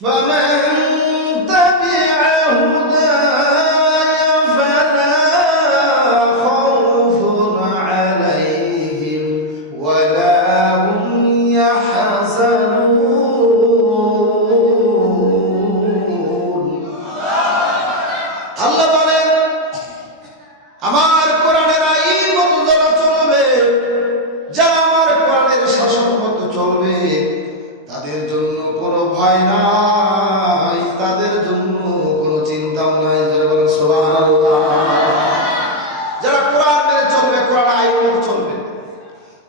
فمن تبع هداي فلا خوف عليهم ولا هم يحزنون। আল্লাহ বলেন, আমার কোরআনের আইন মতো যারা চলবে, যারা আমার কোরআনের শাসন মতো চলবে, তাদের জন্য কোনো ভয় নাই, তাদের জন্য কোনো চিন্তাও নাই। যারা বলেন সুবহানাল্লাহ। যারা কোরআন মেনে চলবে, কোরআন আইন মতো চলবে,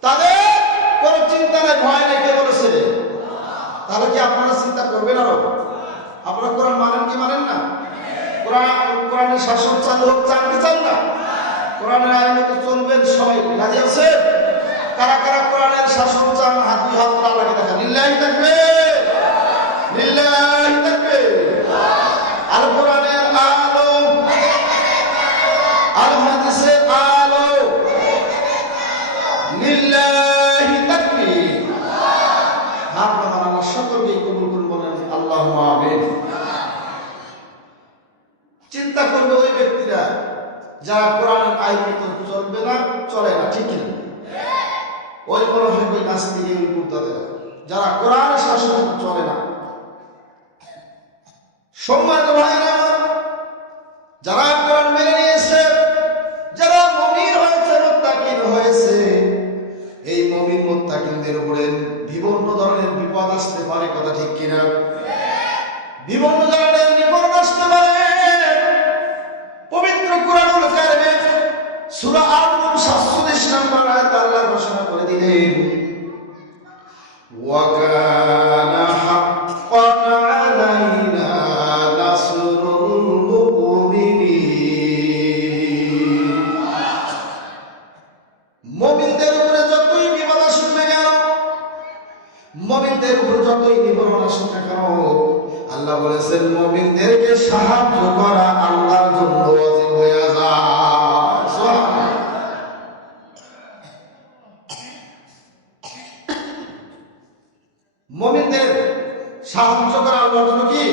তাদের কোনো চিন্তা নাই, ভয় নাই। কে বলেছে? তাহলে কি আপনারা চিন্তা করবেন? আরো আপনারা কোরআন মানেন কি মানেন না? কোরআনের শাসন চালু হোক, চান কি চান না? কোরআনের আইন মতো চলবেন, সবাই রাজি আছে? কারা কারা কোরআনের শাসন চান? হাত দুই হাত আল্লাহকে দেখা। লিল্লাহি তাকবীর, লিল্লাহি তাকবীর। আল কোরআনের আলো, আল হাদিসের আলো, লিল্লাহি তাকবীর। হাত নামান। আল্লাহ সকলকে কবুল করুন, বলেন আল্লাহুম্মা আমিন। চিন্তা করবে ওই ব্যক্তিরা যারা কোরআনের আইন মতো চলবে না, চলে না, ঠিক কিনা? ওই মনে হয় ওই নাস্তিক, ওই মুরতাদের, যারা কোরআনের শাসন মতো চলে না। সম্মানিত ভাইরা, যারা কোরআন মেনে নিয়েছে, যারা মুমিন হয়েছে, মুত্তাকিন হয়েছে, এই মুমিন মুত্তাকিনদের উপরে বিভিন্ন ধরনের বিপদ আসতে পারে, কথা ঠিক কিনা? বিভিন্ন ধরনের বিপদ আসতে পারে। পবিত্র কোরআনুল কারিমে সূরা আন-নূর 47 নম্বর আয়াতে আল্লাহ ঘোষণা করে দিলেন, ওয়া কানা হাক্কান আলাইনা নাসরুল মুমিনিন। মুমিনদের উপরে যতই বিপদ আসুক না কেন, মুমিনদের উপরে যতই বিপদ আসুক না কেন, আল্লাহ বলেছেন মুমিনদেরকে সাহায্য করা আল্লাহর জন্য ওয়াজিব হয়ে যায়। সুবহানাল্লাহ। মুমিনদের সাহায্য করা আল্লাহর জন্য কি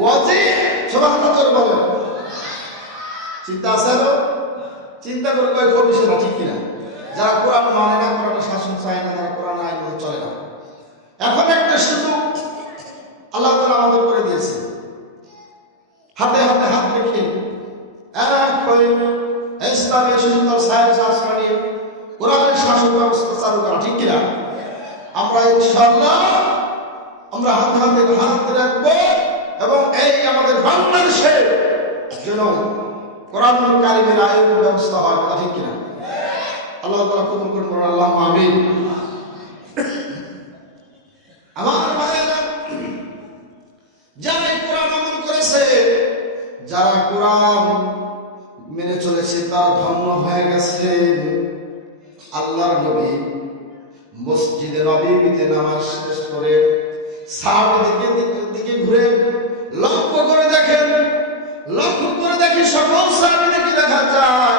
ওয়াজিব? সুবহানাল্লাহ বলেন। চিন্তা আছে? চিন্তা করে কয় করবে না, ঠিক কিনা? যারা কোরআন মানে না, কোরআনের শাসন চায় না, তারা কোরআন আইন মতো চলে না। এখন একটা সুযোগ আল্লাহ তাআলা আমাদের করে দিয়েছে, হাতে হাতে হাত রেখে এক করে ইসলামী সুন্দর সাহেব আসমানি কোরআনের শাসন ব্যবস্থা চালু করা, ঠিক কিনা? আমরা ইনশাআল্লাহ আমরা হাতে হাতে হাত রাখবো এবং এই আমাদের বাংলাদেশে যেন কোরআনুল কারিমের আইন ব্যবস্থা হয়, কথা ঠিক কিনা? আল্লাহ তাআলা কবুল করুন, আল্লাহুম্মা আমিন। আমার ভাইরা, যারা কোরআন আমল করেছে, যারা কোরআন মেনে চলেছে, তারা ধন্য হয়ে গেছে। আল্লাহর নবী মসজিদে নববীতে নামাজ শেষ করে সাহাবাদের দিকে ঘুরে লক্ষ্য করে দেখেন, সকল সাহাবীদেরকে দেখা যায়,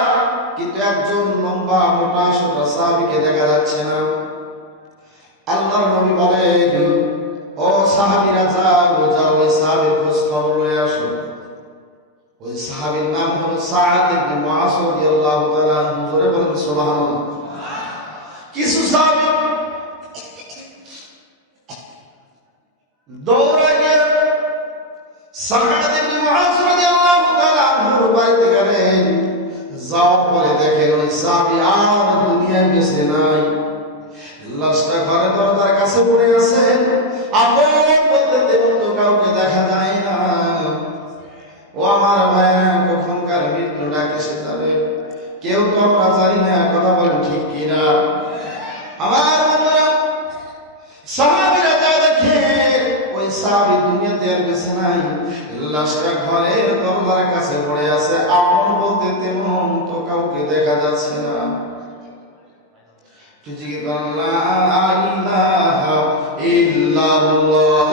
কিন্তু একজন লম্বা মোটা সোজা সাহাবীকে দেখা যাচ্ছে না। আল্লাহর নবী বলেন, ও সাহাবীরা যাও, ওই সাহাবীর খোঁজ খবর লয়ে আসো। ওই সাহাবীর নাম হলো সাদ ইবনে মুআয রাদিয়াল্লাহু তাআলা আনহু। জোরে বলেন সুবহানাল্লাহ। কিছু সাহাবী দৌড়ে গিয়ে সাদ ইবনে মুআয রাদিয়াল্লাহু তাআলা আনহুর বাড়িতে গেলেন। যাওয়ার পরে দেখেন ওই সাহাবী আর দুনিয়ায় বেঁচে নাই। লাশটা ঘরে দরজার কাছে পড়ে আছে, আপন বলতে তেমন তো কাউকে দেখা যায় না। ও আমার ভাইরা, কখনকার মৃত্যুটা কেসে যাবে কেউ তো আমরা জানি না, কথা বলেন ঠিক কিনা? আমার বন্ধুরা, সাহাবীরা যা দেখে ওই সাহাবী দুনিয়াতে আর বেঁচে নাই, লাশটা ঘরের দরজার কাছে পড়ে আছে, আপন বলতে তেমন তো কাউকে দেখা যাচ্ছে না। তুই লা ইলাহা ইল্লাল্লাহ।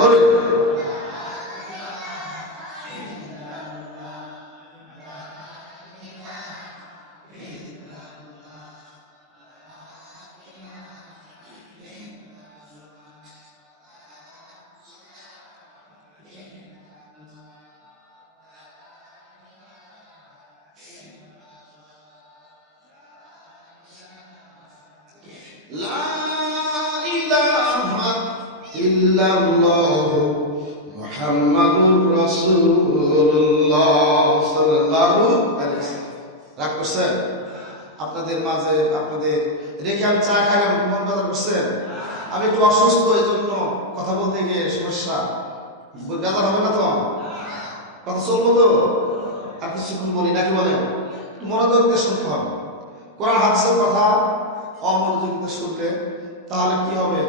ইল্লাল্লাহু মুহাম্মাদুর রাসূলুল্লাহ সাল্লাল্লাহু আলাইহি ওয়াসাল্লাম। রাগ করছেন? আপনাদের মাঝে আপনাদের রেখে আমি চা খাইলাম, মন কথা করছেন? আমি একটু অসুস্থ, এই জন্য কথা বলতে গিয়ে সমস্যা। বেজার হবে না তো? কথা চলবো তো? আর কিছুক্ষণ বলি নাকি বলেন? মনোযোগ দিয়ে শুনতে হবে। কোরআন হাদিসের কথা অমনোযোগ দিয়ে শুনলে তাহলে কি হবে?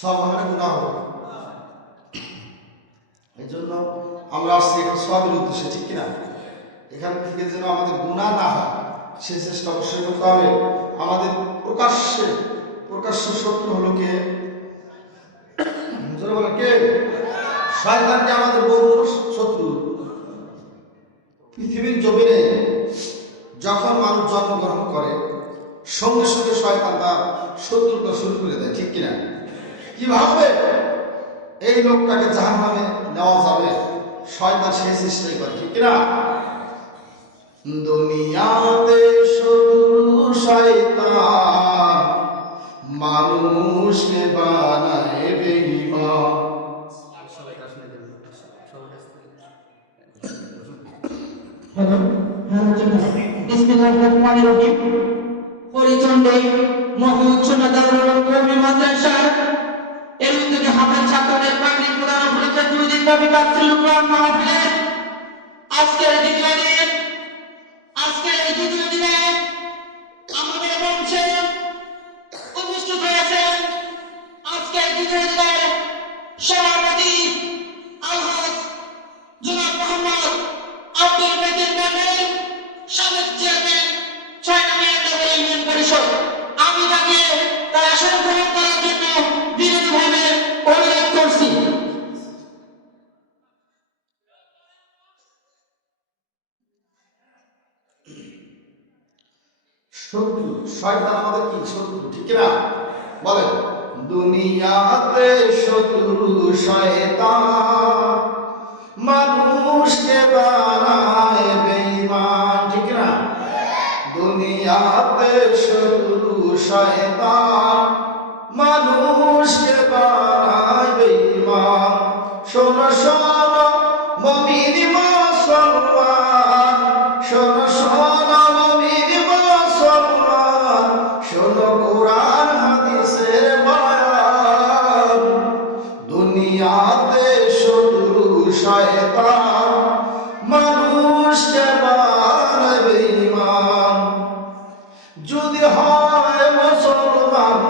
সব হবে না, গুনাহ হবে। এই জন্য আমরা আসছি এখানে সবের উদ্দেশ্যে, ঠিক কিনা? এখান থেকে যেন আমাদের গুনাহ না হয় সেই চেষ্টা অবশ্যই করতে হবে। আমাদের প্রকাশ্য শত্রু হলো কে? বলে কে? শয়তানকে আমাদের বড় শত্রু। পৃথিবীর জমিনে যখন মানুষ জন্মগ্রহণ করে সঙ্গে সঙ্গে শয়তান তার শত্রুতা শুরু করে দেয়, ঠিক কিনা? কিভাবে এই লোকটাকে জাহান্নামে নেওয়া যাবে শয়তান সেই চেষ্টাই করে, ঠিক কিনা? দুনিয়াতে শত্রু শয়তান মানুষকে বানায় বেঈমান। পরিচন্ডে মহোৎসনা দারুল কওমি মাদ্রাসার এর উদ্যোগে হাফেজ ছাত্রদের পাগড়ি প্রদান উপলক্ষে 2 দিন ব্যাপী তাফসীরুল কোরআন মাহফিলে আজকের এই দ্বিতীয় দিনে আমাদের মঞ্চে উপস্থিত হয়েছেন আজকের দ্বিতীয় দিনের সভাপতি আলহাজ জনাব মোহাম্মদ আব্দুল মেজিদ মেহমেদ, সাবেক চেয়ারম্যান 6 নং ইউনিয়ন পরিষদ। আমি তাকে তার আসন গ্রহণ করার জন্য বিনীতভাবে অনুরোধ করছি। শত্রু শয়তান আমাদের কি শত্রু, ঠিক কিনা? বলেন, দুনিয়াতে শত্রু শয়তান মানুষকে বানায় বেঈমান, ঠিক কিনা? দুনিয়াতে শত্রু শয়তান মানুষকে বানায় বেঈমান। শোনো শোনো মুমিন মুসলমান, শোনো শোনো মুমিন মুসলমান, শোনো কোরআন হাদিসের বয়ান। দুনিয়াতে শত্রু শয়তান মানুষকে বানায় বেঈমান। যদি হয় মুসলমান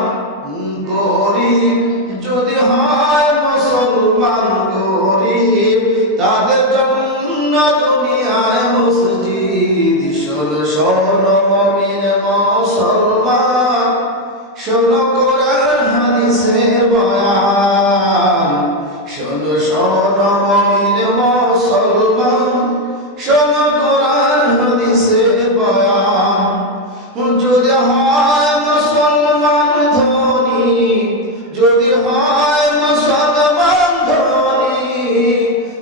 গরিব, যদি হয় মুসলমান গরিব, তাদের জন্য দুনিয়ায় মসজিদ। শোনো শোনো মুমিন মুসলমান, শোনো কোরআন হাদিসের বয়ান। শোনো শোনো মুমিন মুসলমান, শোনো কোরআন হাদিসের বয়ান। যদি হয় মুসলমান ধনী, যদি হয় মুসলমান ধনী,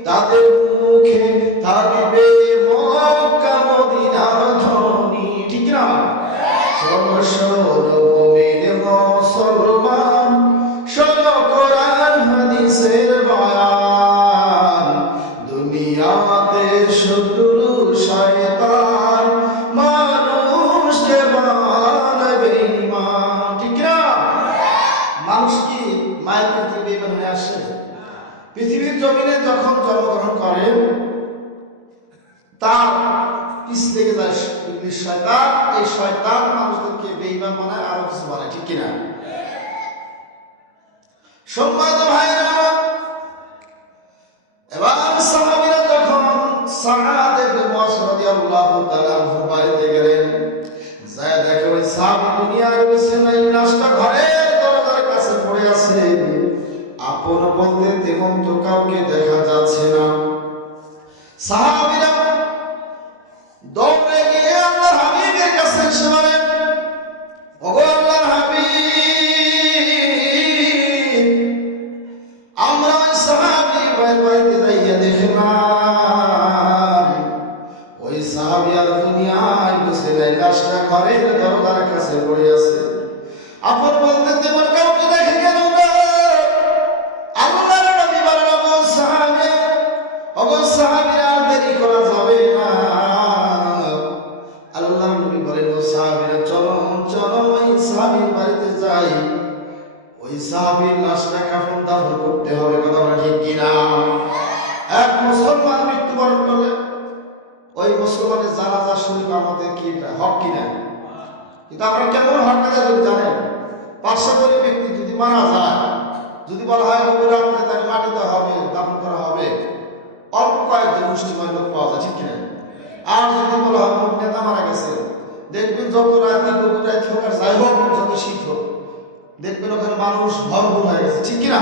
তাদের মুখে থাকবে মক্কা মদিনার ধ্বনি, ঠিক না? শোনো শোনো মুমিন মুসলমান, শোনো কোরআন হাদিসের বয়ান। দুনিয়াতে শত্রু শয়তান মানুষকে বানায় বেঈমান, ঠিক না? মানুষ কি মায়ের পেট থেকে বেঈমান হয়ে আসে? পৃথিবীর জমিনে যখন জন্মগ্রহণ করে তার পিছ থেকে যায় ইবলিস শয়তান। এই শয়তান মানুষদেরকে বেঈমান বানায়, আরো কিছু বানায়, ঠিক কিনা? সম্মানিত ভাইরা, এবার সাহাবীরা যখন সাআদ ইবনে মুআয রাদিয়াল্লাহু তাআলা আনহু বাড়িতে গেলেন, যায় দেখে ওই সাহাবী দুনিয়ার বেঁচে নাই, লাশটা ঘরের দরজার কাছে পড়ে আছে। আপন বলতে তেমন তো কাউকে দেখা যাচ্ছে না। সাহাবীরা দৌড়ে গিয়ে আল্লাহর হাবিবের কাছে এসে বলেন, ওগো আল্লাহর হাবিব, আমরা ওই সাহাবী ভাইয়ের বাড়িতে যাইয়া দেখলাম ওই সাহাবী আর দুনিয়ায় বেঁচে নাই, লাশটা ঘরের দরজার কাছে পড়ে আছে। আপন বলতে তেমন কাউকে দেখে গেল না। কথা বলে ঠিক কিনা? এক মুসলমান মৃত্যুবরণ করলে ওই মুসলমানের জানাজা শরীফ আমাদের কি হক কিনা? কিন্তু আমরা কেমন হক আদায় করি জানেন? পার্শ্ববর্তী ব্যক্তি যদি মারা যায়, যদি বলা হয় রাত্রে তাকে মাটি দেওয়া হবে, দাফন করা হবে, অল্প কয়েকজন মুষ্টিমেয় লোক পাওয়া যায়, ঠিক কিনা? আর যদি বলা হয় মুখ নেতা মারা গেছে, দেখবেন যত রাতে গভীর রাত হোক আর যাই হোক, যত শীত হোক, দেখবেন ওখানে মানুষ ভরপুর হয়ে গেছে, ঠিক কিনা?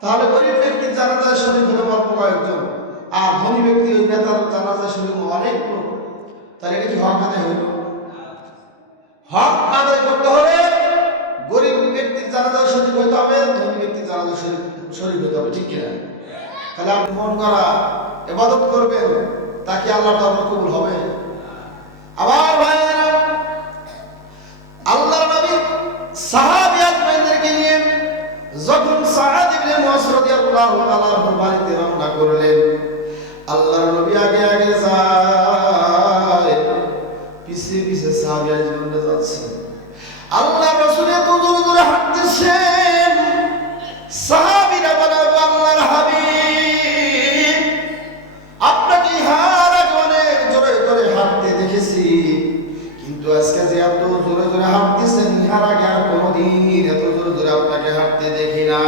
তাহলে গরিব ব্যক্তির জানাজায় শরীর হলো অল্প কয়েকজন, আর ধনী ব্যক্তি ওই নেতার জানাজায় শরীর অনেক লোক। তাহলে এটা কি হক আদায় হইল? হক আদায় করতে হলে গরিব ব্যক্তির জানাজায় শরীর হইতে হবে, ধনী ব্যক্তির জানাজায় শরীর হইতে হবে, ঠিক কিনা? তাহলে আপনি মন করা ইবাদত করবেন, তাকে আল্লাহর দরবারে কবুল হবে। আবার ভাইয়েরা, আল্লাহর নবী সাহাবী আজমাইনদেরকে নিয়ে যখন সাআদ ইবনে মুআয রাদিয়াল্লাহু তাআলা বাড়িতে রওনা করলেন, আল্লাহর নবী আগে আগে যায়, পিছে পিছে সাহাবী আজমাইনরা যাচ্ছে। আল্লাহর রাসূল এত জোরে জোরে হাঁটতেছেন, সাহাবীরা বলে আল্লাহর হাবিব, আপনাকে ইহার আগে অনেক জোরে জোরে হাঁটতে দেখেছি, কিন্তু আজকে যে এত জোরে জোরে হাঁটতেছেন, ইহার আগে আর কোনোদিন এত জোরে জোরে আপনাকে হাঁটতে দেখি না।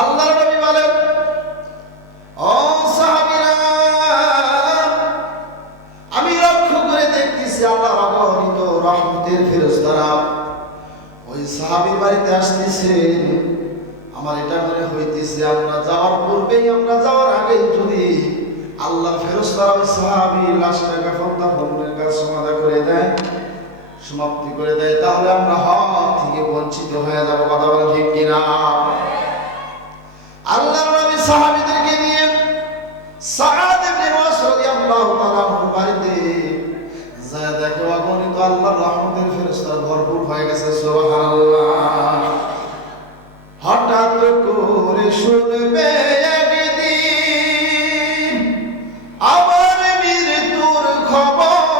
আল্লাহর নবী বলেন, ও সাহাবীরা, আমি লক্ষ্য করে দেখতেছি আল্লাহর অগণিত রহমতের ফেরেশতারা ওই সাহাবীর বাড়িতে আসতেছেন। আমার এটা মনে হইতেছে আমরা যাওয়ার পূর্বেই, আমরা যাওয়ার আগেই যদি আল্লাহর ফেরেশতারা ওই সাহাবীর লাশটাকে ফোনের কাজ সমাধা করে দেয়, সমাপ্তি করে দেয়, তাহলে আমরা হক থেকে বঞ্চিত হয়ে যাব। কথা বলে ঠিক কিনা? আল্লাহর নবী সাহাবীদেরকে নিয়ে সাআদ ইবনে মুআয রাদিয়াল্লাহু তাআলা বাড়িতে যায়, দেখে অগণিত আল্লাহর রহমতের ফেরেশতারা ভরপুর হয়ে গেছে। সুবহানাল্লাহ। হঠাৎ করে শুনবে একদিন আমার মৃত্যুর খবর,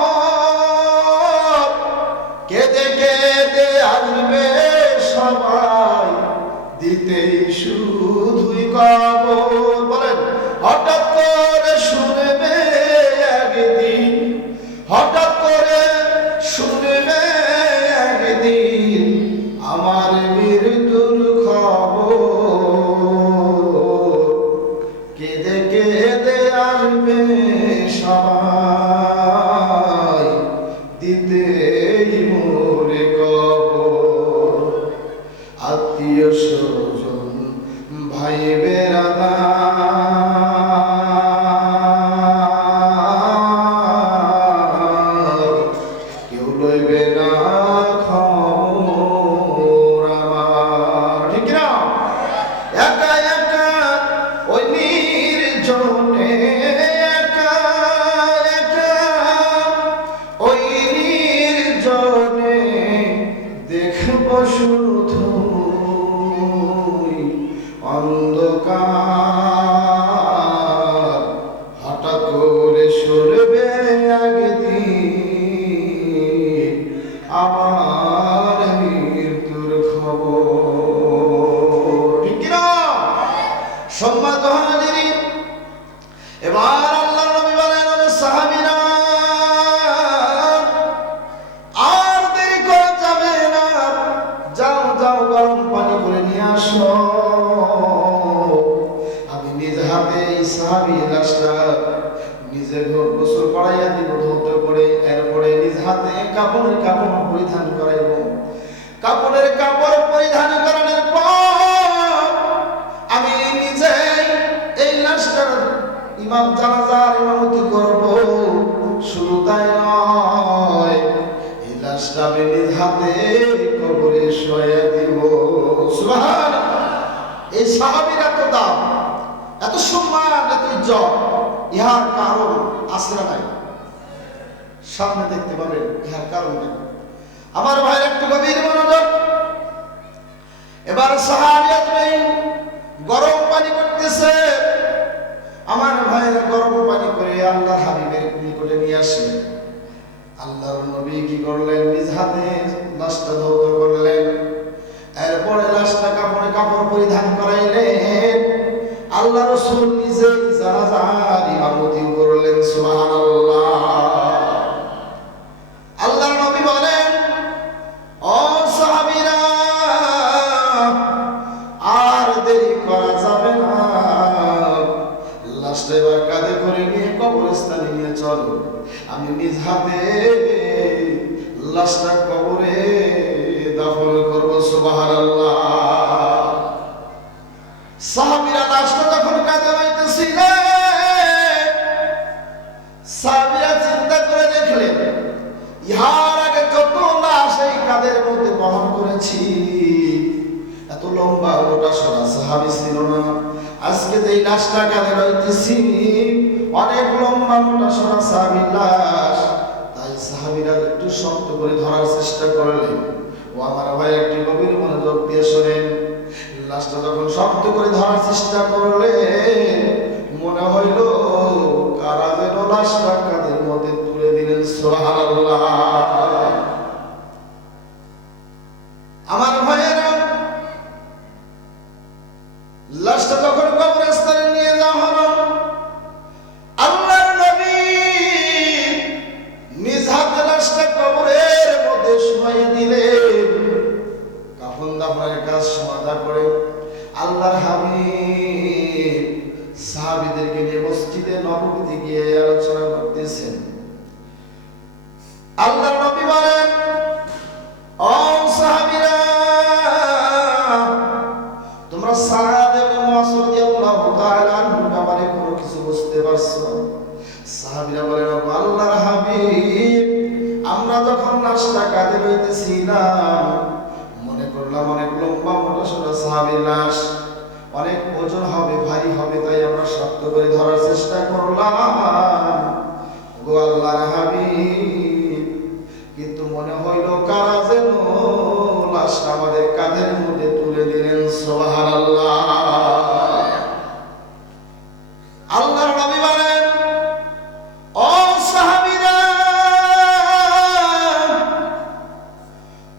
কেঁদে কেঁদে আসবে সবাই, দিতেই শুধুই কবর। বলেন, হঠাৎ করে শুনবে একদিন, হঠাৎ করে শুনবে একদিন আমার মৃত্যুর খবর, কেঁদে কেঁদে আসবে সবাই, দিতেই মোরে কবর। আত্মীয় স্বজন ভাই বেরাদার কেউ লইবে না খবর আমার, ঠিক না? একা একা ওই নির্জনে, একা একা ওই নির্জনে দেখব শুধু অন্ধকার। হঠাৎ করে শুনবে একদিন আমার মৃত্যুর খবর, ঠিক না? সম্মানিত হাজিরিন, এবার আল্লাহর নবী বলেন, সাহাবীরা আর দেরি করা যাবে না, যাও যাও গরম পানি করে নিয়ে আসো, আমি নিজ হাতে এই সাহাবীর লাশটা নিজে গোসল করাইয়া দিব, ধৌত করে, এরপরে নিজ হাতে কাপড় পরিধান করাইব। কাপড়ের কাপড় পরিধান করানোর পর আমি নিজে এই লাশটার জানাজার ইমামতি করব। শুধু তাই নয়, এই লাশটা আমি নিজ হাতে কবরে শোয়া দিব। সুবহানাল্লাহ। এই সাহাবীর এত দাম, এত সম্মান, এত ইজ্জত, ইহার কারণ আছে না নাই? সামনে দেখতে পাবেন ইহার কারণ নেই। আমার ভাইয়ের একটু গভীর মনোযোগ। এবার সাহাবী আজমাইন গরম পানি করতেছে। আমার ভাইয়েরা গরম পানি করে আল্লাহর হাবিবের নিকটে নিয়ে আসে। আল্লাহর নবী কি করলেন? নিজ হাতে লাশটা ধৌত করলেন। এরপরে লাশটা কাপড়ে কাপড় পরিধান করাইলেন। আল্লাহ রাসূল নিজে জানাজার ইমামতি করলেন। সুবহানাল্লাহ। আল্লাহর নবী বলেন, ও সাহাবীরা, আর দেরি করা যাবে না, লাশটা এবার কাঁধে করে নিয়ে কবরস্থানে নিয়ে চলো, আমি নিজ হাতে লাশটা কবরে দাফন করব। সুবহানাল্লাহ। সাহাবীরা লাশটা যখন কাঁধে লইতেছিলেন, সাহাবীরা চিন্তা করে দেখলেন, ইহার আগে যত লাশ এই কাঁধের মধ্যে বহন করেছি, এত লম্বা মোটা সোনা সাহাবী ছিল না। আজকে যে লাশটা কাঁধে লইতেছি, অনেক লম্বা মোটা সোনা সাহাবীর লাশ। তাই সাহাবীরা একটু শক্ত করে ধরার চেষ্টা করলেন। ও আমার ভাই, একটু গভীর মনোযোগ দিয়ে শোনেন। লাশটা যখন শক্ত করে ধরার চেষ্টা করলেন, মনে হইল কারা যেন লাশটা কাঁধের মধ্যে তুলে দিলেন। সুবহানাল্লাহ। আমার ভাইয়েরা, লাশটা যখন কবরস্থানে নিয়ে যাওয়া হলো, আল্লাহর নবী নিজ হাতে লাশটা কবরের মধ্যে শুয়াইয়া দিলেন। কাফন দাফনের কাজ সমাধা করে আল্লাহর হাবিব সাহাবীদেরকে নিয়ে মসজিদে নববীতে গিয়ে আলোচনা করতেছেন। আল্লাহর নবী বলেন, ও সাহাবীরা, তোমরা সাদ ইবনে মুআয রাদিয়াল্লাহু তাআলা আনহু ব্যাপারে কোনো কিছু বুঝতে পারছো? সাহাবীরা বলেন, ও আল্লাহর হাবিব, আমরা যখন লাশটা কাঁধে লইতেছিলাম, মনে করলাম অনেক লম্বা মোটা সোটা সাহাবীর লাশ, অনেক ওজন হবে, ভারী হবে, তাই আমরা শক্ত করে ধরার চেষ্টা করলাম। গো আল্লাহর হাবিব, কিন্তু মনে হইল কারা যেন লাশটা আমাদের কাঁধের মধ্যে তুলে দিলেন। সুবহানাল্লাহ। আল্লাহর নবী বলেন, ও সাহাবীরা,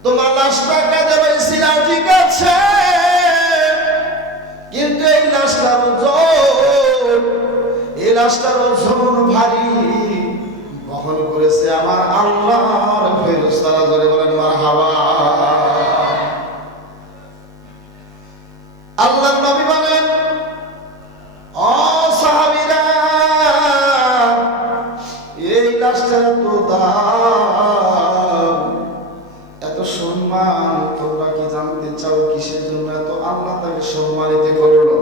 তোমার লাশটা কাঁধে লইছিলাম ঠিক আছে, কিন্তু এই লাশটার ওজন ভারী, বহন করেছে আমার আল্লাহর ফেরেশতারা। জোরে বলেন মারহাবা। আল্লাহর নবী বলেন, ও সাহাবীরা, এই লাশটার এত দাম, এত সম্মান, তোমরা কি জানতে চাও কিসের জন্য এত আল্লাহ তাকে সম্মানিত করলো?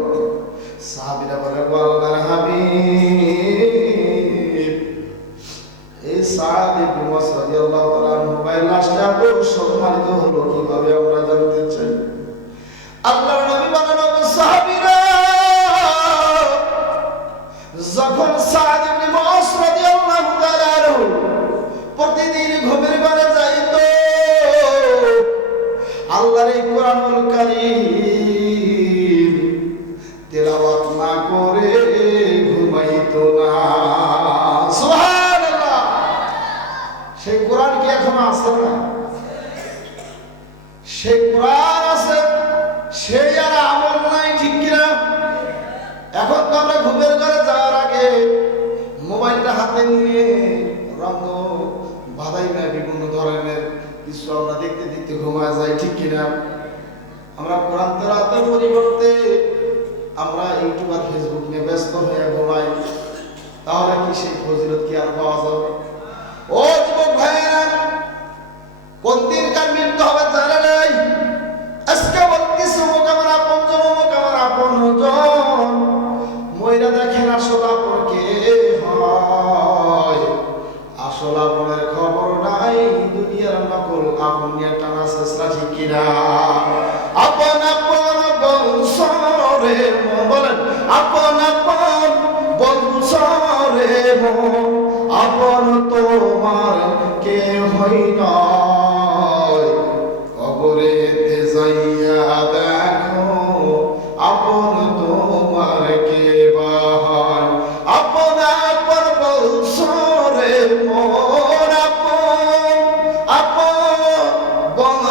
সাহাবীরা বলে, আল্লাহর হাবিব, এই সাদ ইবনে মুআয রাদিয়াল্লাহু তাআলা আনহু ভাই লাশটা এত সম্মানিত হলো কিভাবে আমরা জানতে চাই। আল্লাহর নবী বলেন, ও সাহাবীরা, যখন সাদ ইবনে মুআয রাদিয়াল্লাহু তাআলা আনহু প্রতিদিন ঘুমের ঘরে যাইত, আল্লাহর এই কোরআনুল কারীম তেলাওয়াত না করে ঘুমাইতো না। সুবহানাল্লাহ। সেই কোরআন কি এখন আছে না? সেই কোরআন আছে, সেই আর আমল নাই, ঠিক কিনা? এখন তো আমরা ঘুমের ঘরে যাওয়ার আগে মোবাইলটা হাতে নিয়ে রঙ বাধাই না, বিভিন্ন ধরনের কিছু আমরা দেখতে দেখতে ঘুমায় যাই, ঠিক কিনা? আমরা কোরআন তেলাওয়াতের পরিবর্তে আমরা ইউটিউব আর ফেসবুক নিয়ে ব্যস্ত হয়ে ঘুমাই। তাহলে কি সেই ফজিলত কি আর পাওয়া যাবে? ও যুবক ভাইয়েরা, কোন দিন কার মৃত্যু হবে জানা নাই। আজকে বলতেছি, অমুক আমার আপনজন, অমুক আমার আপনজন, মইরা দেখেন আসল আপন কে হয়। আসল আপনের খবর নাই, দুনিয়ার নকল আপন নিয়ে টানা চেষ্টা, ঠিক কিনা? আপন আপন বংশরে বলেন, আপন আপন বংশরে আপন তোমার কে হই নয়। কবরেতে যাইয়া দেখো আপন তোমার কে হয়। আপন আপন বংশরে আপন আপন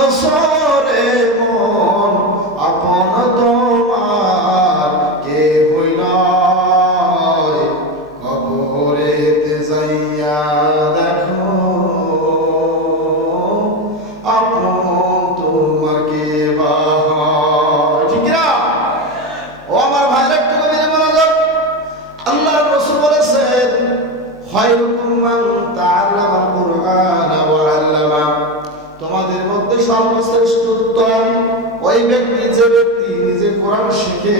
হলো শ্রেষ্ঠ উত্তম ওই ব্যক্তি যে ব্যক্তি নিজে কোরআন শিখে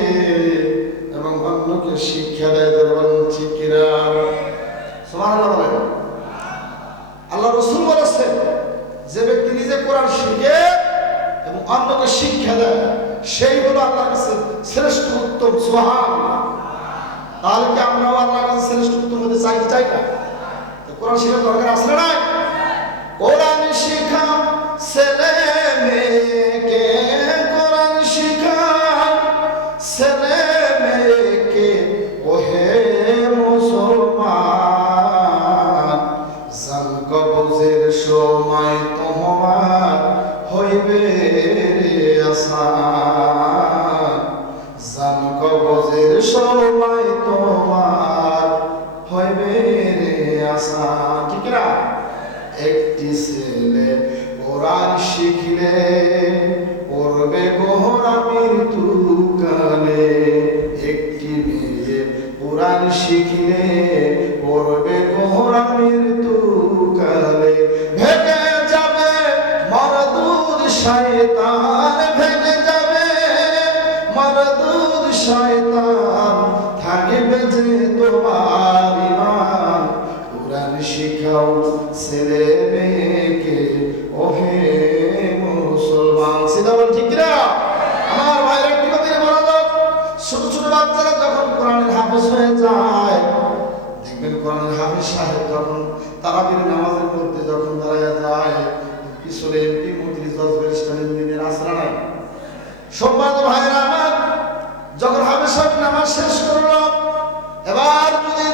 এবং অন্যকে শিক্ষা দেয়। তার ঠিক কিনা? সুবহানাল্লাহ বলেন। আল্লাহ রাসূল বলেছেন যে ব্যক্তি নিজে কোরআন শিখে এবং অন্যকে শিক্ষা দেয় সেই হলো আল্লাহর কাছে শ্রেষ্ঠ উত্তম। সুবহানাল্লাহ। তাহলে কি আমরাও আল্লাহর কাছে শ্রেষ্ঠ উত্তম হতে চাই কি চাই না? কোরআন শেখার দরকার আছে না? কোরআন শিখা ছেলে মেয়েকে, কোরআন শিখা ছেলে মেয়েকে, ওহে মুসলমান জান কবজের সময় তোমার হইবে রে আসান, জান কবজের সময় তোমার হইবে রে আসান। ঠিক না? একটি ছেলে কোরআন শিখলে পড়বে গোহরামির তুকালে, একটি মেয়ে কোরআন শিখলে পড়বে গোহরামির তুকালে, ভেঙে যাবে মরদুদ শয়তান, ভেঙে যাবে মরদুদ শয়তান, থাকবে যে তোমার ঈমান। কোরআন শিখাও ছেলে মেয়েকে ওহে মুসলমান। সিধা বল ঠিক না? আমার ভাইরা একটু কবির মনোযোগ। ছোট ছোট বাচ্চারা যখন কোরআনের হাফেজ হয়ে যায়, দেখবেন কোরআনের হাফেজ সাহেব যখন তারাবির নামাজের মধ্যে যখন দাঁড়ায় যায়, পিছনে এমপি মন্ত্রী জজ ব্যারিস্টার ইঞ্জিনিয়ার আসরা নাই। সম্মানিত ভাইরা আমার, যখন হাফেজ সাহেব নামাজ শেষ করলো, এবার যদি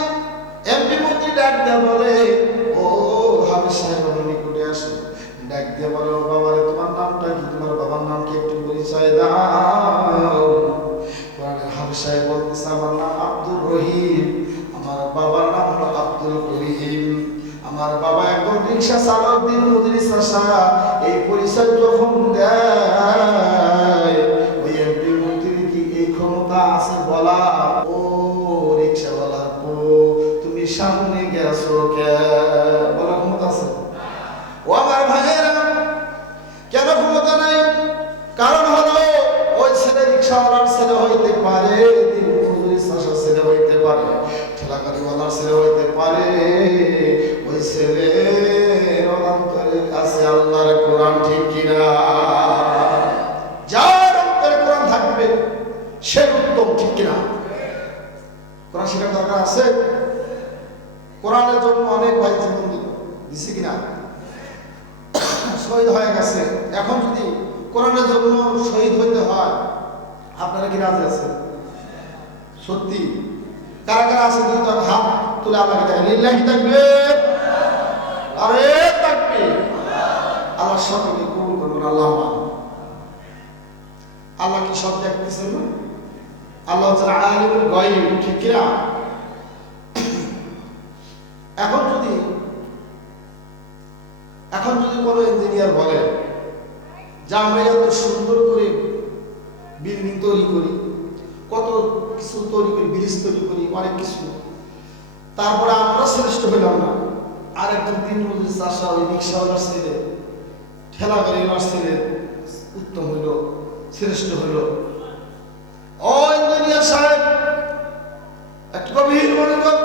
এমপি মন্ত্রী ডাক দেয়া বলে, ও হাফেজ সাহেব আমার নিকটে আসে, ডাক দিয়ে বলে, ও বাবারে তোমার নামটা কি, তোমার বাবার নাম কি একটু পরিচয় দাও। কোরআনের হাফেজ সাহেব বলতেছে, আমার নাম আব্দুর রহিম, আমার বাবার নাম হলো আব্দুল করিম, আমার বাবা একজন রিক্সা চালক, দিন মজুরি চাষা। এই পরিচয় যখন দেয়, ওই এমপি মন্ত্রী কি এই ক্ষমতা আছে বলা, ও রিক্সাওয়ালার বউ তুমি সামনে গেছো কে, বলার ক্ষমতা আছে? ও আমার ভাইয়েরা, কেন ক্ষমতা নাই? কারণ হলো ওই ছেলে রিক্সাওয়ালার ছেলে হইতে পারে, দিন মজুরি চাষার ছেলে হইতে পারে, ঠেলাগাড়িওয়ালার ছেলে হইতে পারে, ওই ছেলের অন্তরে আছে আল্লাহর কোরআন। ঠিক কিনা? যার অন্তরে কোরআন থাকবে সে উত্তম। ঠিক কিনা? কোরআন শেখার দরকার আছে। কোরআনের জন্য অনেক ভাই জীবন দিছে কিনা, শহীদ হয়ে গেছে। এখন যদি কোরআনের জন্য শহীদ হইতে হয়, আপনারা কি রাজি আছেন? সত্যি কারা কারা আছে? দুই তার হাত তুলে আল্লাহকে দেখেন, লিল্লাহি তাকবীর, আরে তাকবীর। আল্লাহ সকলকে কবুল করুন। আল্লাহ আল্লাহ কি সব দেখতেছেন না? আল্লাহ হচ্ছেন আলিমুল গায়ব। ঠিক কিনা? এখন যদি কোনো ইঞ্জিনিয়ার বলে যে আমরা এত সুন্দর করে বিল্ডিং তৈরি করি, কত কিছু তৈরি করি, ব্রিজ তৈরি করি, অনেক কিছু, তারপরে আমরা শ্রেষ্ঠ হইলাম না, আর একজন দিন মজুরি চাষা, ওই রিক্সাওয়ালার ছেলে, ঠেলা গাড়িওয়ালার ছেলে উত্তম হইল, শ্রেষ্ঠ হইল। ও ইঞ্জিনিয়ার সাহেব, একটু গভীর মনোযোগ।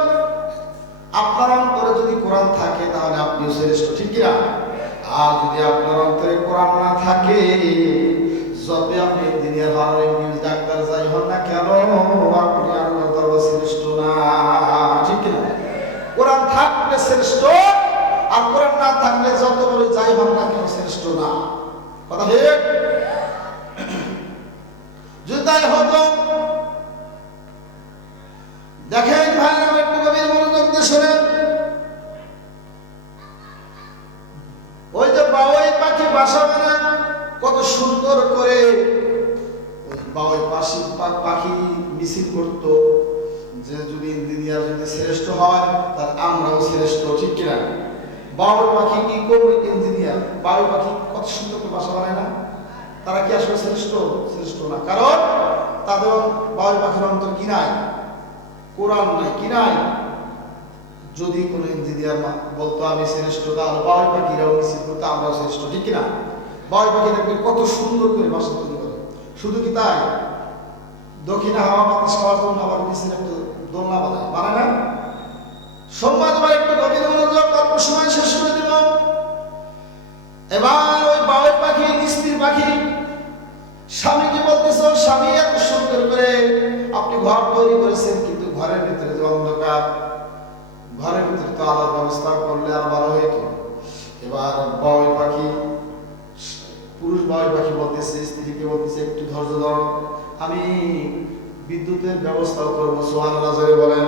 আপনার অন্তরে যদি কোরআন থাকে তাহলে আপনিও শ্রেষ্ঠ। ঠিক কিনা? আর যদি আপনার অন্তরে কোরআন না থাকে, যত আপনি ইঞ্জিনিয়ার হন, ইংলিশ ডাক্তার যাই হন না কেন, আপনি আল্লাহর দরবারে শ্রেষ্ঠ না। ঠিক কিনা? কোরআন থাকলে শ্রেষ্ঠ, আর কোরআন না থাকলে যত বড় যাই হন না কেন শ্রেষ্ঠ না। কথা ঠিক? যদি তাই হতো, দেখেন ভাই, আমার একটু গভীর মনোযোগ দিয়ে শোনেন। ওই যে বাউই পাখি বাসা বানায় কত সুন্দর করে, ওই বাউই পাখি মিছিল করত যে যদি ইঞ্জিনিয়ার যদি শ্রেষ্ঠ হয় তাহলে আমরাও শ্রেষ্ঠ। ঠিক কিনা? বাউই পাখি কি করবে? ইঞ্জিনিয়ার বাউই পাখি কত সুন্দর করে বাসা বানায় না? তারা কি আসলে শ্রেষ্ঠ? শ্রেষ্ঠ না। কারণ তাদের বাউই পাখির অন্তর কি নাই? কোরআন নাই। কি নাই? যদি কোনো ইঞ্জিনিয়ার বলতো আমি শ্রেষ্ঠ, তাহলে বাউই পাখিরাও মিছিল করতো আমরাও শ্রেষ্ঠ। ঠিক কিনা? বাবুই পাখি দেখবেন কত সুন্দর করে বাসা তৈরি করে। শুধু কি তাই, দক্ষিণে হাওয়া বাতাস খাওয়ার জন্য আবার নিচে একটু দোলনা বানায়, বানায় না? সম্মান ভাই একটু গভীর মনোযোগ, অল্প সময় শেষ করে দিব। এবার ওই বাবুই পাখি স্ত্রী পাখি স্বামীকে বলতেছ, স্বামী এত সুন্দর করে আপনি ঘর তৈরি করেছেন, কিন্তু ঘরের ভিতরে যে অন্ধকার, ঘরের ভিতরে তো আলোর ব্যবস্থা করলে আর ভালো হইতো। এবার বাবুই পাখি, পুরুষ বাবুই পাখি বলতেছে স্ত্রীকে, বলতেছে একটু ধৈর্য ধরো, আমি বিদ্যুতের ব্যবস্থাও করবো। সুবহানাল্লাহ জোরে বলেন।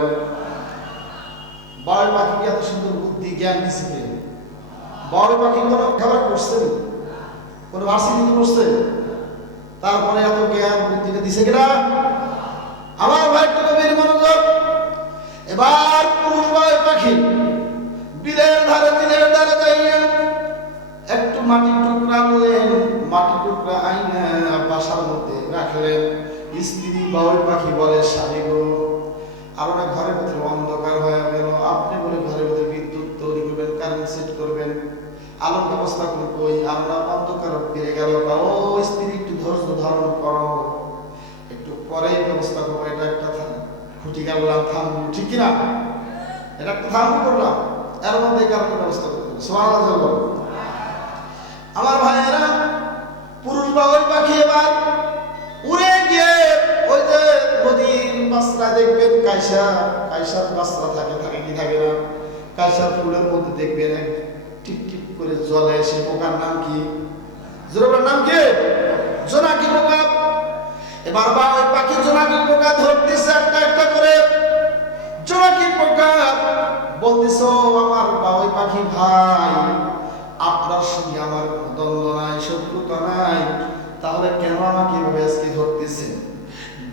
বাবুই পাখিকে এত সুন্দর বুদ্ধি জ্ঞান দিচ্ছে কে? বাবুই পাখি কোনো খাবার করছে, কোনো ভার্সিটিতে করছে, তারপরে এত জ্ঞান বুদ্ধিকে দিছে কিনা? আমার ভাই একটু গভীর মনোযোগ। এবার পুরুষ বাবুই পাখি বিলের ধারে, তীরের ধারে যাইয়া একটু মাটির টুকরা আনলেন, মাটির টুকরা আইনা বাসার মধ্যে রাখলেন। স্ত্রী বাবুই পাখি বলে, স্বামী গো, আর ওরা ঘরের ভিতরে অন্ধকার হয়ে গেল, আপনি বলে ঘরের ভিতরে বিদ্যুৎ তৈরি করবেন, কারেন্ট সেট করবেন, আলোর ব্যবস্থা করবো, ওই আমরা অন্ধকার ফিরে গেল। ও স্ত্রী একটু ধৈর্য ধারণ করো, একটু পরেই ব্যবস্থা করবো, এটা একটা খুঁটি গেলাম থামবো, ঠিক কিনা? এটা একটা থামবো করলাম, এর মধ্যে কারণে ব্যবস্থা করতে হবে। সুবহানাল্লাহ। আমার ভাইয়েরা, পুরুষ বাবুই পাখি এবার উড়ে গিয়ে ওই যে নদীর বাসরা দেখবেন, কাইসার বাসরা থাকে, থাকে কি থাকে না? কাইসার ফুলের মধ্যে দেখবেন এক টিপ টিপ করে জলে, সে পোকার নাম কি? জোরের নাম কি? জোনাকি পোকা। এবার বাবুই পাখি জোনাকি পোকা ধরতেছে একটা একটা করে। জোনাকি পোকা বলতেছ, আমার বাবুই পাখি ভাই, আপনার সঙ্গে আমার দ্বন্দ্ব নাই, শত্রুতা নাই, তাহলে কেন আমাকে এভাবে আজকে ধরতেছেন?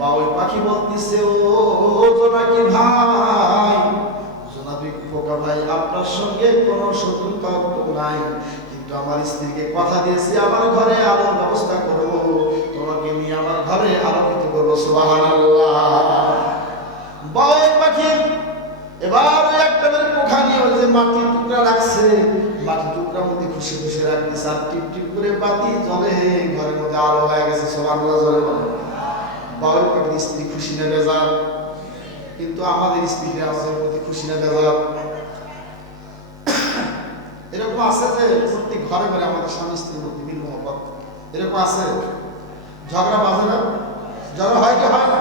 বাবুই পাখি বলতেছে, ও জোনাকি ভাই, জোনাকি পোকা ভাই, আপনার সঙ্গে কোনো শত্রুতা নাই, কিন্তু আমার স্ত্রীকে কথা দিয়েছি আমার ঘরে আলোর ব্যবস্থা করবো, তোমাকে নিয়ে আমার ঘরে আলোকিত করবো। সুবহানাল্লাহ। বাবুই পাখি এবার ওই একটা করে পোখা নিয়ে ওই যে মাটির টুকরা রাখছে, মাটির টুকরার মধ্যে খুশি খুশি রাখতেছে, আর টিপ টিপ করে বাতি জ্বলে, ঘরের মধ্যে আলো হয়ে গেছে। সুবহানাল্লাহ জোরে বলে। বাবুই পাখির স্ত্রী খুশি না বেজার? কিন্তু আমাদের স্ত্রীরা আমাদের প্রতি খুশি না বেজার? এরকম আছে যে প্রত্যেক ঘরে ঘরে আমাদের স্বামী স্ত্রীর মধ্যে মিল মহব্বত এরকম আছে, ঝগড়া বাজে না? ঝগড়া হয় কি হয় না?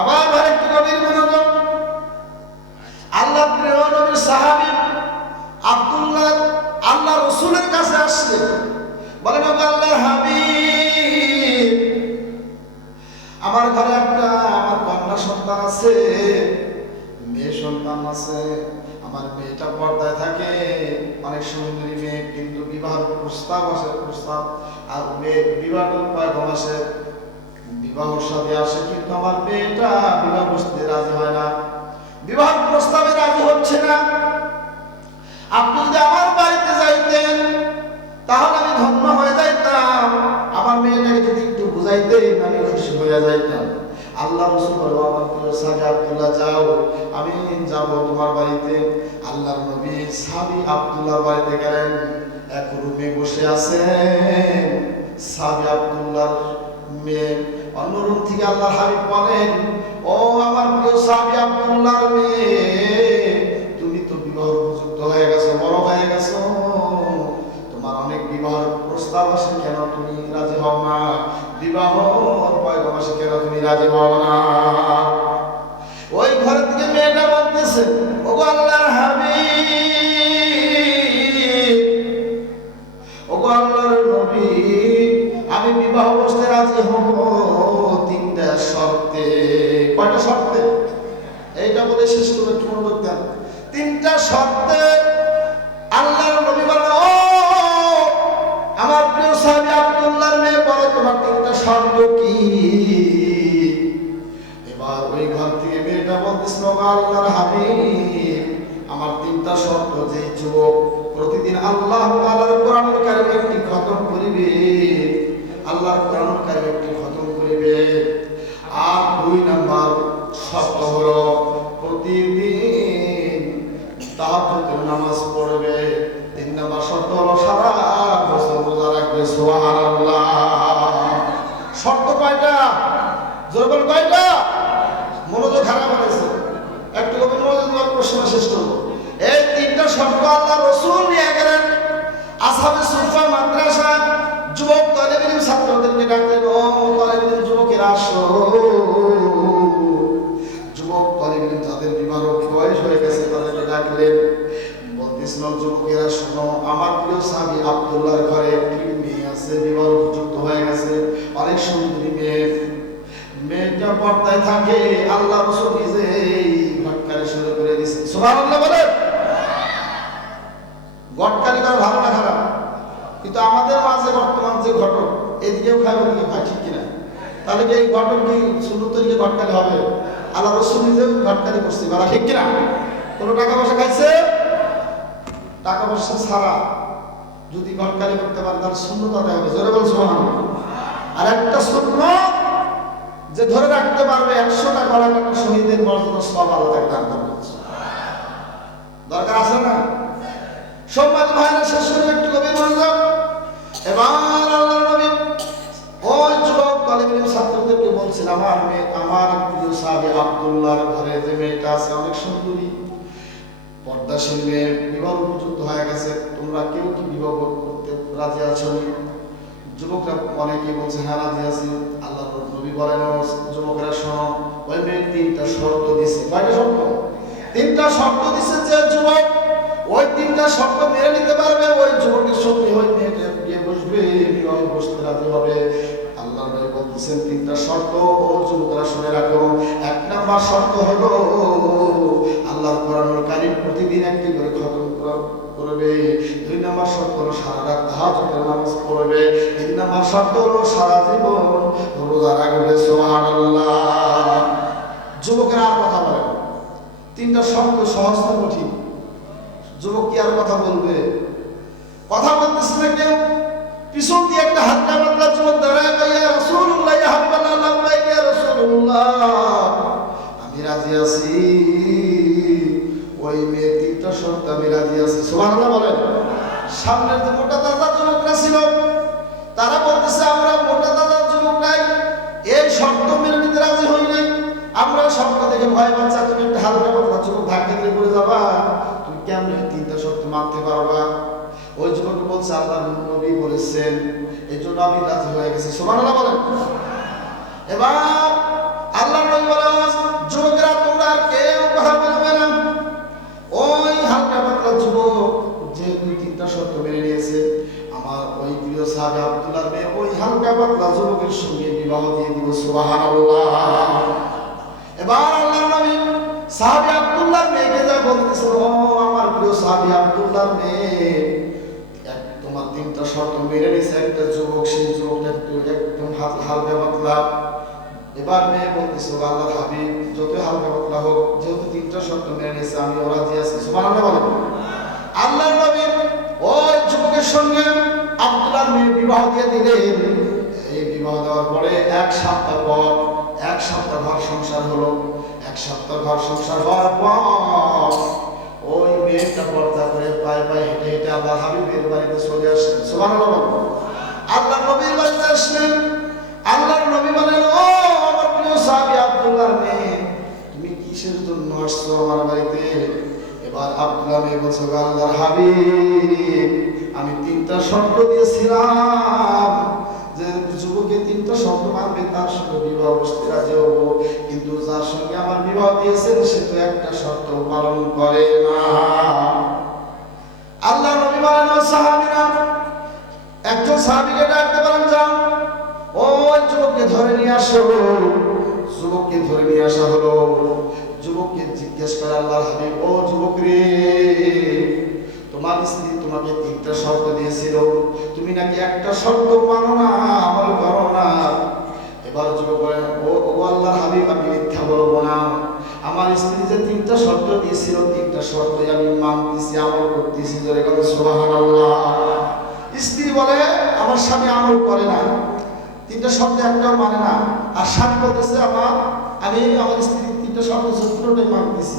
আবার ভাই একটু গভীর মনোযোগ। আল্লাহ প্রিয় নবীর সাহাবী আব্দুল্লাহ আল্লাহ রাসূলের কাছে আসছে, বলেন, আল্লাহর হাবিব, আমার ঘরে একটা আমার কন্যা সন্তান আছে, মেয়ে সন্তান আছে, আমার মেয়েটা পর্দায় থাকে, অনেক সুন্দরী মেয়ে, কিন্তু বিবাহ প্রস্তাব আসে, প্রস্তাব আর মেয়ে বিবাহ পয়গম আসে, বিবাহ সাথে আসে, কিন্তু আমার মেয়েটা বিবাহ বসতে রাজি হয় না, বিবাহ প্রস্তাবে রাজি হচ্ছে না। আপনি যদি আমার বাড়িতে যাইতেন তাহলে আমি ধন্য হয়ে যাইতাম, আমার মেয়েটাকে যদি একটু বুঝাইতেন আমি খুশি হয়ে যাইতাম। আল্লাহ রাসূল বলল, আমার প্রিয় সাহাবী আব্দুল্লাহ, যাও, আমি যাব তোমার বাড়িতে। আল্লাহর নবী সাহাবী আব্দুল্লাহর বাড়িতে গেলেন, এক রুমে বসে আছেন সাহাবী আব্দুল্লাহর মেয়ে। অন্য রুম থেকে আল্লাহর হাবিব বলেন, ও আমার প্রিয় সাহাবী আব্দুল্লাহর মেয়ে, তুমি তো বিবাহ উপযুক্ত হয়ে গেছো, বড় হয়ে গেছো, তোমার অনেক বিবাহ প্রস্তাব আসে, কেন তুমি রাজি হও না? বিবাহ পয়গম আসে, কেন তুমি রাজি হও না? ওই ঘর থেকে মেয়েটা বলতেছে, ও আল্লাহর হাবিব, ও আল্লাহর নবী, আমি বিবাহ বসতে রাজি হব তিনটা শর্তে। কয়টা শর্তে? এইটা বলে শেষ করে মনোযোগ দেন। তিনটা শর্তে আল্লাহর নবী বলেন, ও আমার প্রিয় সাহাবী আব্দুল্লাহর মেয়ে, বলো তোমার তিনটা শর্ত কি? এবার ওই ঘর থেকে মেয়েটা বলতেছিল, আল্লাহর হাবিব, আমার তিনটা শর্ত, যে যুবক প্রতিদিন আল্লাহ তাআলার কোরআনুল কারীম একটি খতম করিবে, আল্লাহর কোরআনুল কারীম একটি খতম করিবে, আর 2 নাম্বার শর্ত হলো প্রতিদিন তাহাজ্জুদের নামাজ পড়বে, 3 নাম্বার শর্ত হলো সারা বছর রোজা রাখবে। শর্ত কয়টা? জোরে বল কয়টা? মনোযোগ খারাপ হয়েছে, একটু গভীর মনোযোগ দেওয়ার প্রশ্ন শেষ করবো। এই তিনটা শর্ত আল্লাহ রসুল নিয়ে গেলেন আসহাবে সুফা মাদ্রাসা যুবক তালেব ইলম ছাত্রদেরকে ডাকলেন, ও তালেব ইলম যুবকেরা আসো। যুবক তালেব ইলম তাদের বিবাহ বয়স হয়ে গেছে, তাদেরকে ডাকলেন, বলতেছিল যুবকেরা শোনো, আমার প্রিয় স্বামী আব্দুল্লাহর ঘরে একটি মেয়ে আছে, বিবাহ উপযুক্ত হয়ে গেছে, অনেক সুন্দরী মেয়ে। মেয়েটা পর্দায় থাকে, আল্লাহ রাসূল নিজেই ঘটকারি শুরু করে দিয়েছে। সুবহানাল্লাহ বলেন। ঘটকারি করা ভালো না খারাপ? কিন্তু আমাদের মাঝে বর্তমান যে ঘটক, এদিকেও খায় ওদিকে খায়, ঠিক কিনা? তাহলে কি এই ঘটক কি সুন্নত তরিকে ঘটকারি হবে? আল্লাহ রাসূল নিজেও ঘটকারি করছে, বলা ঠিক কিনা? কোনো টাকা পয়সা খাইছে? টাকা পয়সা ছাড়া যদি ঘটকারি করতে পারে তাহলে সুন্নত আদায় হবে। জোরে বল সুবহানাল্লাহ। আর একটা সুন্নত যে ধরে রাখতে পারবে 100টা গলা কাটা শহীদের মর্যাদা সব আল্লাহ তাকে দান করবে। দরকার আছে না? সম্মানিত ভাইরা, শেষ করে একটু গভীর মনোযোগ। এবার আল্লাহর নবী ওই যুবক তালেব ইলম ছাত্রদেরকে বলছেন, আমার মেয়ে, আমার প্রিয় সাহাবী আব্দুল্লাহর ঘরে যে মেয়েটা আছে অনেক সুন্দরী, পর্দাশীল মেয়ে, বিবাহ উপযুক্ত হয়ে গেছে, তোমরা কেউ কি বিবাহ করতে রাজি আছো? যুবকরা অনেকেই বলছে হ্যাঁ রাজি আছি। আল্লাহর নবী বলেন, যুবকরা শোনো, ওই মেয়ে 3টা শর্ত দিছে। কয়টা শর্ত? 3টা শর্ত দিছে। যে যুবক ওই 3টা শর্ত মেনে নিতে পারবে, ওই যুবকের সঙ্গে ওই মেয়েটা বিয়ে বসবে, বিবাহ বসতে রাজি হবে। আল্লাহর নবী বলতেছেন 3টা শর্ত, ও যুবকরা শুনে রাখো। 1 নাম্বার শর্ত হলো আল্লাহর কোরআনুল কারীম প্রতিদিন একটি করে খতম করবে। 2 নাম্বার শর্ত হলো সারা রাত তাহাজ্জুদের নামাজ পড়বে। 3 নাম্বার শর্ত হলো সারা জীবন রোজা রাখবে। সুবহানাল্লাহ। যুবকেরা আর কথা বলে না। 3টা শর্ত সহজ না কঠিন? যুবক কি আর কথা বলবে? কথা বলতেছে না কেউ। পিছন দিয়ে একটা হালকা পাতলা যুবক দাঁড়ায়, ইয়া রাসূলুল্লাহ, ইয়া হাবিবাল্লাহ, লাব্বাইক ইয়া রাসূলুল্লাহ, আমি রাজি আছি। ওই মেয়ে 3টা শর্ত আমি রাজি আছি। সুবহানাল্লাহ বলেন। সামনের যে মোটা তাজা যুবকরা ছিল তারা বলতেছে, আমরা মোটা তাজা যুবকরাই এই শর্ত মেনে নিতে রাজি হই নাই। আমরা শর্ত দেখে ভয় পাচ্ছি, তুমি একটা হালকা পাতলা যুবক ধাক্কা দিয়ে পড়ে যাবা, তুমি কেমন 3টা শর্ত মানতে পারবা? ওই যুবক বলছে, আল্লাহর নবী বলেছেন, এই জন্য আমি রাজি হয়ে গেছি। সুবহানাল্লাহ বলেন। এবার আল্লাহর নবী বলেন, যুবকরা তোমরা আর কেউ কথা বলবে না। ওই হালকা পাতলা যুবক যে 2-3টা শর্ত মেনে নিয়েছে, আমার ওই প্রিয় সাহাবী আব্দুল্লাহর মেয়ে ওই হালকা পাতলা যুবকের সঙ্গে বিবাহ দিয়ে দিব। সুবহানাল্লাহ। এবার আল্লাহর নবী সাহাবী আব্দুল্লাহর মেয়েকে যা বলতেছিল, ও আমার প্রিয় সাহাবী আব্দুল্লাহর মেয়ে, তোমার 3টা শর্ত মেনে নিয়েছে একটা যুবক, সেই যুবকটা একদম হালকা পাতলা। এবার মেয়ে বলতেছে, আল্লাহর হাবিব, যত হালকা পাতলা হোক, যেহেতু 3টা শর্ত মেনে নিয়েছে, আমি রাজি আছি। সুবহানাল্লাহ বলেন। আল্লাহর নবী ওই যুবকের সঙ্গে আব্দুল্লাহর মেয়ে বিবাহ দিয়ে দিলেন। এই বিবাহ দেওয়ার পরে 1 সপ্তাহ পর 1 সপ্তাহ ঘর সংসার হলো। 1 সপ্তাহ ঘর সংসার হওয়ার পর ওই মেয়েটা পর্দা করে পায়ে পায়ে হেঁটে হেঁটে আল্লাহর হাবিবের বাড়িতে চলে আসলেন। সুবহানাল্লাহ বলেন। আল্লাহর নবীর বাড়িতে আসলেন। আল্লাহর নবী বলেন, ও আমার প্রিয় সাহাবী আব্দুল্লাহর মেয়ে, তুমি কিসের জন্য আসছো আমার বাড়িতে? এবার আব্দুল্লাহ মেয়ে বলছে, আল্লাহর হাবিব, আমি 3টা শর্ত দিয়েছিলাম যে যুবকে 3টা শর্ত মানবে তার সঙ্গে বিবাহ বসতে রাজি হবো, কিন্তু যার সঙ্গে আমার বিবাহ দিয়েছেন সে তো একটা শর্ত পালন করে না। আল্লাহ নবী বলেন, ও সাহাবীরা, একজন সাহাবীকে ডাকতে পারেন, যাও ওই যুবককে ধরে নিয়ে আসো। যুবককে ধরে নিয়ে আসা হলো। যুবককে জিজ্ঞেস করে আল্লাহর হাবিব, ও যুবক রে, তোমার স্ত্রী তোমাকে 3টা শর্ত দিয়েছিল, তুমি নাকি একটা শর্ত মানো না, আমল করো না। এবার যুবক বলেন, ও আল্লাহর হাবিব, আমি মিথ্যা বলবো না, আমার স্ত্রী যে 3টা শর্ত দিয়েছিল 3টা শর্তই আমি মানতেছি, আমল করতেছি। জোরে বলেন সুবহানাল্লাহ। স্ত্রী বলে, আমার স্বামী আমল করে না, 3টা শর্ত একটাও মানে না। আর স্বামী বলতেছে, আমি আমার স্ত্রী 3টা শর্ত পুরোটাই মানতেছি।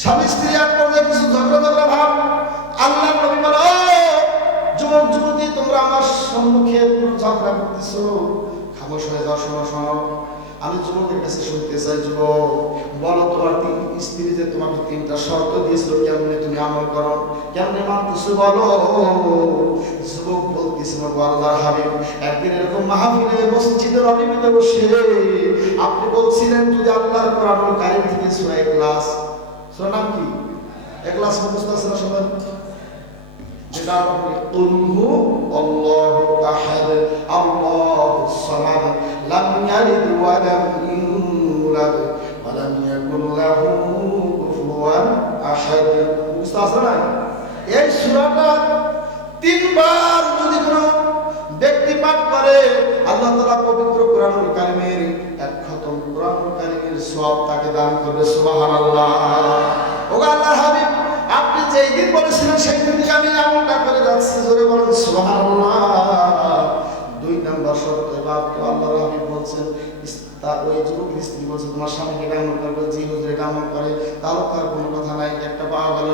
স্বামী স্ত্রী এক পর্যায়ে কিছু ঝগড়া ভাব। আল্লাহর নবী বলে, ও যুবক যুবতী, তোমরা আমার সম্মুখে ঝগড়া করতেছো, খামোশ হয়ে যাও, শোনো শোনো। আমি যুবকের কাছে শুনতে চাই, যুবক বলো তোমার স্ত্রী যে তোমাকে 3টা শর্ত দিয়েছিল, কেমনে তুমি আমল করো, কেমনে মানতেছো বলো। যুবক বলতেছিল, আল্লাহর হাবিব একদিন এরকম মাহফিলে মসজিদের অনিমিতে বসে আপনি বলছিলেন যদি আল্লাহর কোরআনুল কারীম থেকে সূরা ইখলাস, সূরা নাম কি? ইখলাস মুখস্থ আছে না সবার? যেটা আপনি কুলহু আল্লাহু আহাদ আল্লাহুস সামাদ লাম ইয়ালিদ ওয়া লাম ইউলাদ ওয়া লাম ইয়াকুল লাহু কুফুয়ান আহাদ। মুখস্থ আছে না? এই সূরাটা 3 বার যদি কোনো ব্যক্তি পাঠ করে আল্লাহ তাআলা পবিত্র কোরআনুল কারীমের এক খতম কোরআনুল কারীমের সওয়াব তাকে দান করবে। সুবহানাল্লাহ। ওগো আল্লাহর হাবিব আপনি যেই দিন বলেছিলেন সেই দিন থেকে আমি আমলটা করে যাচ্ছি, জোরে বলেন সুবহানাল্লাহ। 2 নম্বর শর্ত, এবার তো আল্লাহর হাবিব বলছেন, তা ওই যুবকের স্ত্রী বলছে তোমার স্বামীকে এটা আমল করবে, জি হুজুর এটা আমল করে, তাহলে তার কোনো কথা নাই, একটা পাওয়া গেল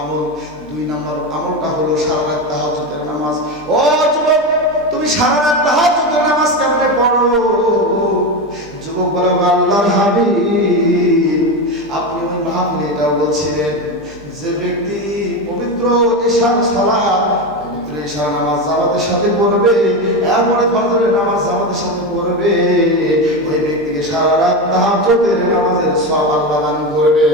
আমল। 2 নম্বর আমলটা হলো সারা রাত তাহাজ্জুদের নামাজ। ও যুবক তুমি সারা রাত তাহাজ্জুদের নামাজ কেমনে পড়ো? যুবক বলে আল্লাহর হাবিব আপনি ওই মাহফিলে এটাও বলছিলেন যে ব্যক্তি পবিত্র ইশার সালাত, পবিত্র ইশার নামাজ জামাতের সাথে পড়বে, এরপরে ফজরের নামাজ জামাতের সাথে পড়বে, ওই ব্যক্তিকে সারা রাত তাহাজ্জুদের নামাজের সওয়াব আল্লাহ দান করবে।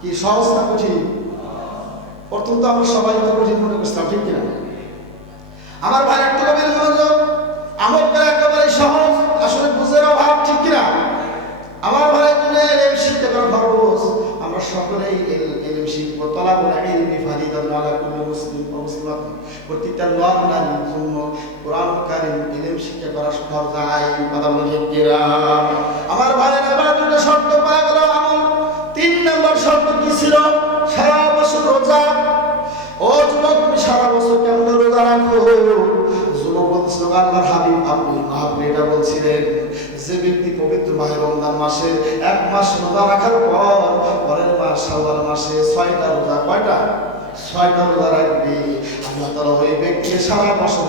কি সহজ না কঠিন? প্রথম তো আমরা সবাই তো কঠিন মনে করছিলাম, ঠিক কিনা? আমার ভাই একটু গভীর মনোযোগ, আমল করা একেবারে সহজ, আসলে বুঝের অভাব, ঠিক কিনা? আমার ভাই তুমি এলএম শিখতে পারো ফরজ, আমরা সকলেই এলএম শিখবো। তালাবুল ইলমি ফারিদাতুন আলা কুল্লি মুসলিম ওয়া মুসলিমাত, প্রত্যেকটা নর নারীর জন্য কোরআনুল কারীম এলএম শিক্ষা করা ফরজ আইন। কথা বলে ঠিক কিনা? আমার ভাইয়েরা এবার 2টা শর্ত পাওয়া গেল আমল। 3 নম্বর শর্ত কি ছিল? সারা বছর রোজা। ও যুবক তুমি সারা বছর কেমন রোজা রাখো? যুবক বলছিল আল্লাহর হাবিব আপনি এটা বলছিলেন যে ব্যক্তি পবিত্র মাহে রমজান মাসে 1 মাস রোজা রাখার পর পরের মাস শাওয়াল মাসে 6টা রোজা, কয়টা? 6টা রোজা রাখবে, আল্লাহ তাআলা ওই ব্যক্তিকে সারা বছর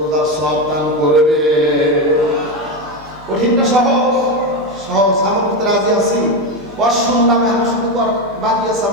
রোজার সওয়াব দান করবে। কঠিন না সহজ? সহজ। আমার করতে রাজি আছি? ওয়াশ শুনলাম, এখন শুধু বাকি আছে।